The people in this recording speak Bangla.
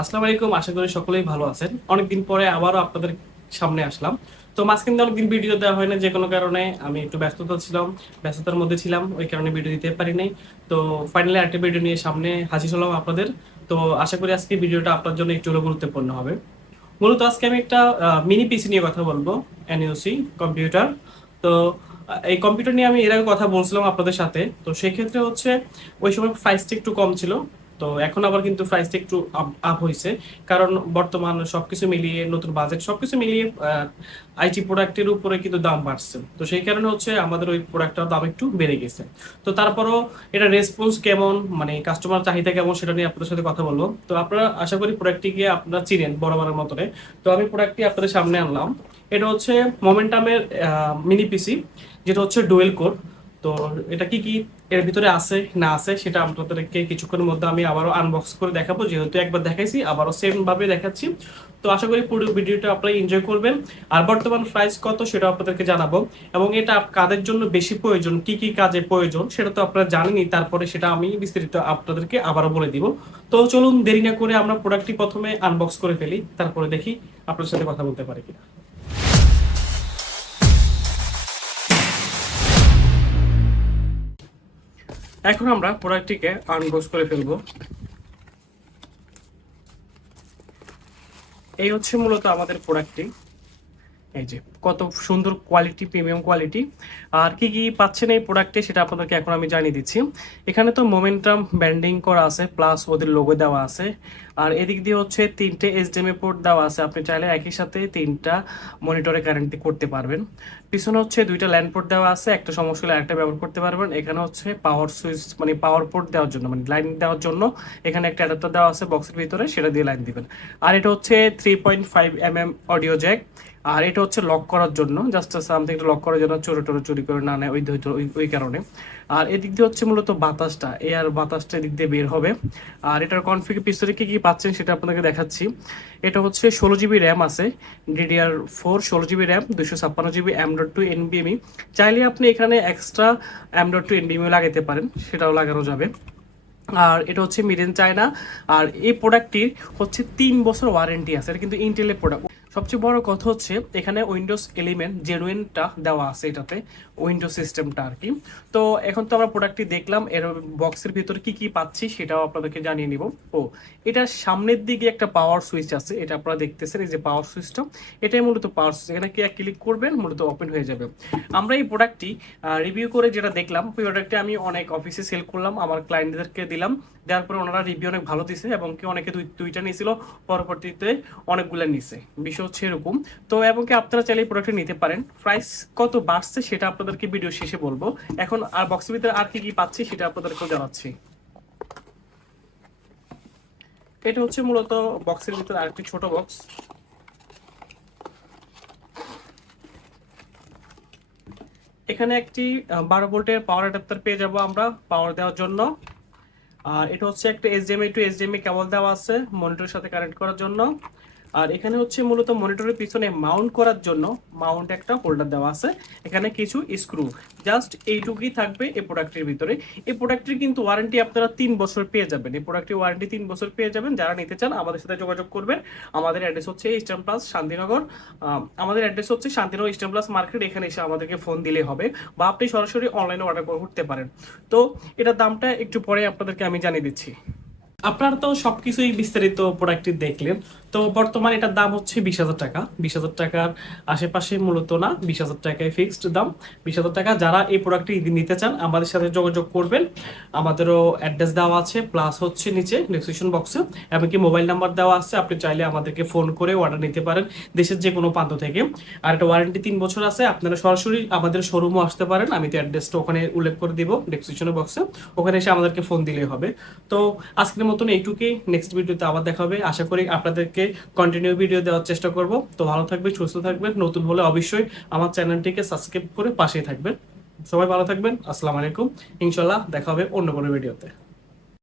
আসসালামু আলাইকুম, আশা করি সকলেই ভালো আছেন। অনেকদিন পরে আবারও আপনাদের সামনে আসলাম। তো মাঝখান দিয়ে অনেকদিন ভিডিও দেওয়া হয় না, যে কোনো কারণে আমি একটু ব্যস্ততা ছিলাম, ব্যস্ততার মধ্যে ছিলাম, ওই কারণে ভিডিও দিতে পারি নাই। তো ফাইনালি একটা ভিডিও নিয়ে সামনে হাজির হলাম আপনাদের। তো আশা করি আজকে ভিডিওটা আপনার জন্য একটু গুরুত্বপূর্ণ হবে। মূলত আজকে আমি একটা মিনি পিসি নিয়ে কথা বলব এনইউসি কম্পিউটার তো এই কম্পিউটার নিয়ে আমি এর আগে কথা বলছিলাম আপনাদের সাথে। তো সেই ক্ষেত্রে হচ্ছে, ওই সময় প্রাইসটা একটু কম ছিল। তো এখন আবার কিন্তু প্রাইসটা একটু আপ হয়েছে কারণ বর্তমান সবকিছু মিলিয়ে, নতুন বাজেট সবকিছু মিলিয়ে আইটি প্রোডাক্টের উপরে কিন্তু দাম বাড়ছে। তো সেই কারণে হচ্ছে আমাদের ওই প্রোডাক্টটার দাম একটু বেড়ে গেছে। তো তারপরও এটা রেসপন্স কেমন মানে কাস্টমার চাহিদা কেমন সেটা নিয়ে আপনাদের সাথে কথা বলব। তো আপনারা আশা করি প্রোডাক্টটিকে আপনারা চিনেন বরাবরের মতনে। তো আমি প্রোডাক্টটি আপনাদের সামনে আনলাম। এটা হচ্ছে মোমেন্টামের মিনি পিসি যেটা হচ্ছে ডুয়েল কোর তো এটা কি কি এর ভিতরে আছে, না আছে, সেটা আপনাদেরকে কিছুক্ষণের মধ্যে আমি আবারও আনবক্স করে দেখাবো। যেহেতু একবার দেখাইছি, আবারও সেম ভাবে দেখাচ্ছি। তো আশা করি পুরো ভিডিওটা আপনারা এনজয় করবেন। আর বর্তমান প্রাইস কত সেটা আপনাদেরকে জানাব। এবং এটা কাদের জন্য বেশি প্রয়োজন, কি কি কাজে প্রয়োজন, সেটা তো আপনারা জানেনই। তারপরে সেটা আমি বিস্তারিত আপনাদেরকে আবারও বলে দিব। তো চলুন দেরি না করে আমরা প্রোডাক্টটি প্রথমে আনবক্স করে ফেলি, তারপরে দেখি আপনার সাথে কথা বলতে পারি কিনা। এখন আমরা প্রোডাক্টটিকে আনবক্স করে ফেলব। এই হচ্ছে মূলত আমাদের প্রোডাক্টটি এই যে কত সুন্দর কোয়ালিটি প্রিমিয়াম কোয়ালিটি আর কি কি পাচ্ছেন এই প্রোডাক্টে সেটা আপনাদেরকে এখন আমি জানিয়ে দিচ্ছি। এখানে তো মোমেন্টাম ব্যান্ডিং করা আছে প্লাস ওদের লোগো দেওয়া আছে। আর এদিক দিয়ে হচ্ছে তিনটে এইচডিএমআই পোর্ট দেওয়া আছে। আপনি চাইলে একই সাথে তিনটা মনিটরে কারেন্ট করতে পারবেন। পিছনে হচ্ছে দুইটা ল্যান্ড পোর্ট দেওয়া আছে, একটা সমস্যা হলে একটা ব্যবহার করতে পারবেন। এখানে হচ্ছে পাওয়ার সুইচ মানে পাওয়ার পোর্ট দেওয়ার জন্য মানে লাইন দেওয়ার জন্য এখানে একটা অ্যাডাপ্টার দেওয়া আছে বক্সের ভিতরে, সেটা দিয়ে লাইন দিবেন। আর এটা হচ্ছে three point five M M audio jack আর এটা হচ্ছে লক করার জন্য জাস্ট সামথিং লক করার জন্য চোরে টোরে চুরি করে না নেয় ওই ওই ওই কারণে। আর এদিক দিয়ে হচ্ছে মূলত বাতাসটা এয়ার বাতাসটা এদিক দিয়ে বের হবে। আর এটার কনফিগ পিস্তলে কি কি পাচ্ছেন সেটা আপনাদেরকে দেখাচ্ছি। এটা হচ্ছে ষোলো জিবি র্যাম আছে ডিডিআর ফোর ষোলো জিবি র্যাম দুশো ছাপ্পান্ন জিবি এম ডট টু এনবিএমই চাইলে আপনি এখানে এক্সট্রা এম ডট টু এনবিএমই লাগাতে পারেন, সেটাও লাগানো যাবে। আর এটা হচ্ছে মিড মিডেন চায়না আর এই প্রোডাক্টটির হচ্ছে তিন বছর ওয়ারেন্টি আছে, এটা কিন্তু ইন্টেলের প্রোডাক্ট সবচেয়ে বড় কথা হচ্ছে এখানে উইন্ডোজ এলিমেন্ট জেনুইনটা দেওয়া আছে এটাতে। উইন্ডোজ সিস্টেমটা আর কি। তো এখন তো আমরা প্রোডাক্টটি দেখলাম, এর বক্সের ভিতরে কি কি পাচ্ছি সেটাও আপনাদেরকে জানিয়ে নিব। ও এটার সামনের দিকে একটা পাওয়ার সুইচ আছে, এটা আপনারা দেখতেছেন, এই যে পাওয়ার সুইচটা এটাই মূলত পাওয়ার সুইচ এখানে কি ক্লিক করবেন, মূলত ওপেন হয়ে যাবে। আমরা এই প্রোডাক্টটি রিভিউ করে যেটা দেখলাম, ওই প্রোডাক্টটি আমি অনেক অফিসে সেল করলাম, আমার ক্লায়েন্টদেরকে দিলাম। দেওয়ার পরে ওনারা রিভিউ অনেক ভালো দিছে এবং কি অনেকে দুই, দুইটা নিয়েছিল, পরবর্তীতে অনেকগুলো নিছে। বিষয় হচ্ছে এরকম। তো এবং কি আপনারা চাইলে এই প্রোডাক্টটি নিতে পারেন। প্রাইস কত বাড়ছে সেটা আপনাদেরকে ভিডিও শেষে বলব। এখন আর বক্সের ভিতরে আর কি কি পাচ্ছি সেটা আপনাদেরকে জানাচ্ছি। এটা হচ্ছে মূলত বক্সের ভিতরে আরেকটি ছোট বক্স এখানে একটি বারো ভোল্টের পাওয়ার অ্যাডাপ্টার পেয়ে যাব আমরা পাওয়ার দেওয়ার জন্য। আর এটা হচ্ছে একটা এইচডিএমআই টু এইচডিএমআই কেবল দেওয়া আছে মনিটরের সাথে কানেক্ট করার জন্য। আর এখানে হচ্ছে মূলত মনিটরের পিছনে মাউন্ট করার জন্য মাউন্ট একটা হোল্ডার দেওয়া আছে। এখানে কিছু স্ক্রু জাস্ট এইটুকুই থাকবে এই প্রোডাক্টের ভিতরে। এই প্রোডাক্টের কিন্তু ওয়ারেন্টি আপনারা তিন বছর পেয়ে যাবেন। এই প্রোডাক্টের ওয়ারেন্টি তিন বছর পেয়ে যাবেন। যারা নিতে চান, আমাদের সাথে যোগাযোগ করবেন। আমাদের অ্যাড্রেস হচ্ছে ইস্টার্ন প্লাস শান্তিনগর। আমাদের অ্যাড্রেস হচ্ছে শান্তিনগর ইস্টার্ন প্লাস মার্কেট এখানে এসে আমাদেরকে ফোন দিলে হবে বা আপনি সরাসরি অনলাইনে অর্ডার করে পারেন। তো এটার দামটা একটু পরে আপনাদেরকে আমি জানিয়ে দিচ্ছি। আপনারা তো সবকিছুই বিস্তারিত প্রোডাক্টটি দেখলেন। তো বর্তমানে এটার দাম হচ্ছে বিশ হাজার টাকা। বিশ হাজার টাকার আশেপাশে মূলত না, বিশ হাজার টাকায় ফিক্সড দাম। বিশ হাজার টাকা যারা এই প্রোডাক্টটি নিতে চান, আমাদের সাথে যোগাযোগ করবেন। আমাদেরও অ্যাড্রেস দেওয়া আছে প্লাস হচ্ছে নিচে ডিসক্রিপশন বক্সে এমনকি মোবাইল নাম্বার দেওয়া আছে, আপনি চাইলে আমাদেরকে ফোন করে অর্ডার নিতে পারেন দেশের যে কোনো প্রান্ত থেকে। আর একটা ওয়ারেন্টি তিন বছর আছে, আপনারা সরাসরি আমাদের শোরুমও আসতে পারেন। আমি তো অ্যাড্রেসটা ওখানে উল্লেখ করে দিব ডিসক্রিপশন বক্সে ওখানে এসে আমাদেরকে ফোন দিলেই হবে। তো আজকের মতন এইটুকুই নেক্সট ভিডিওতে আবার দেখা হবে। আশা করি আপনাদেরকে কন্টিনিউ ভিডিও দেওয়ার চেষ্টা করব। তো ভালো থাকবেন, সুস্থ থাকবেন। নতুন হলে অবশ্যই আমার চ্যানেলটিকে সাবস্ক্রাইব করে পাশেই থাকবেন। সবাই ভালো থাকবেন। আসসালামু আলাইকুম। ইনশাল্লাহ দেখা হবে অন্য কোনো ভিডিওতে